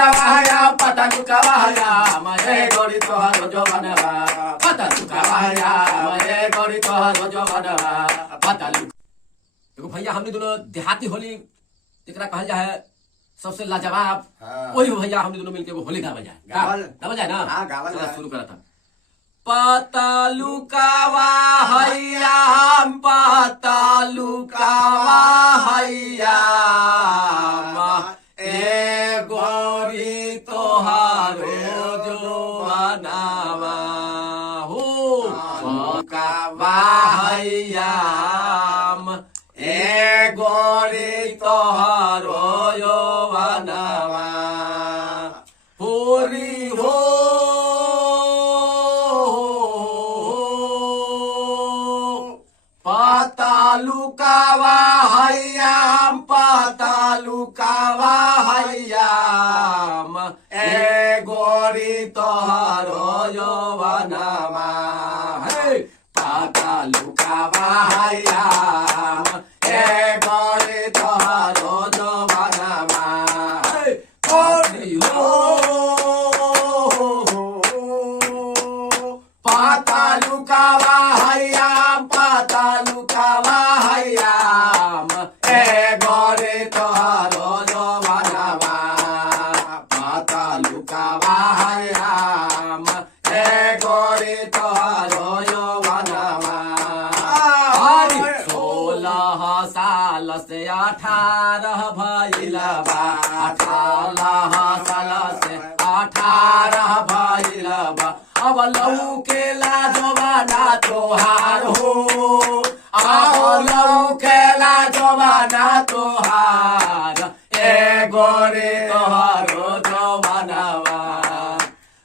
लुकावाया पता लुकावाया मैं गोरी तोहरो जवानवा पता लुकावाया मैं गोरी तोहरो जवानवा पता लुक। देखो भैया हमने दोनों देहाती होली जेकरा कहल जाए सबसे लाजवाब वही भैया हमने दोनों मिलके वो होली गावल जाए गावल जाए ना। हाँ गावल चलो शुरू करा था। पता लुकावा हैया पता लुकावा हैया ए गोरी तोहारो जवानवा हो लुकावा हैया ए गोरी तोहारो जवानवा होरी हो पता लुकावा हैयाम पता लुकावा हैयाम ए गोरी तोहरो जवानवा हे पता लुकावा हैयाम ए गोरी तोहरो जवानवा हे गोरी हो पता लुकावा हैयाम पता लुकावा हैयाम ए गोरी तोहरो जवानवा पता लुकावा हैयाम ए गोरी तोहरो जवानवा। 16 साल से 18 भइलबा 18 साल से 18 भइलबा अब लौकेला जवाना तोहार हो अब लौकेला जवाना तोहार ए गोरी तोहारो जवानवा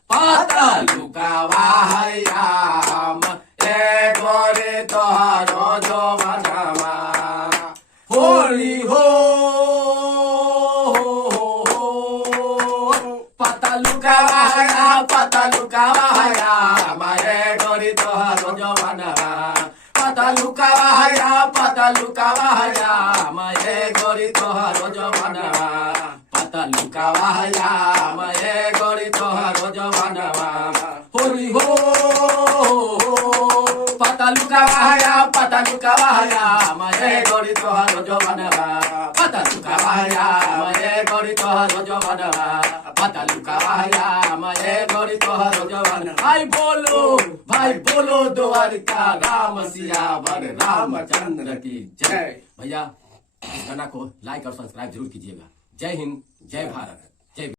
पता लुकावा हैयाम ए गोरी तोहारो जवानवा होली हो पता लुकावा हैयाम पता लुकावा हैयाम ए गोरी तोहारो जवानवा पता लुकावा हैयाम पता लुकावा हैयाम ए गोरी तोहारो जवानवा पता लुकावा हैयाम ए गोरी तोहारो जवानवा होली हो पता लुकावा हैयाम पता लुकावा हैयाम ए गोरी तोहारो जवानवा पता लुकावा हैयाम ए गोरी तोहारो जवानवा पता लुकावा हैयाम ए गोरी तोहारो जवानवा। भाई बोलो द्वारिका राम सियावर रामचंद्र की जय। भैया इस गाना को लाइक और सब्सक्राइब जरूर कीजिएगा। जय हिंद जय भारत।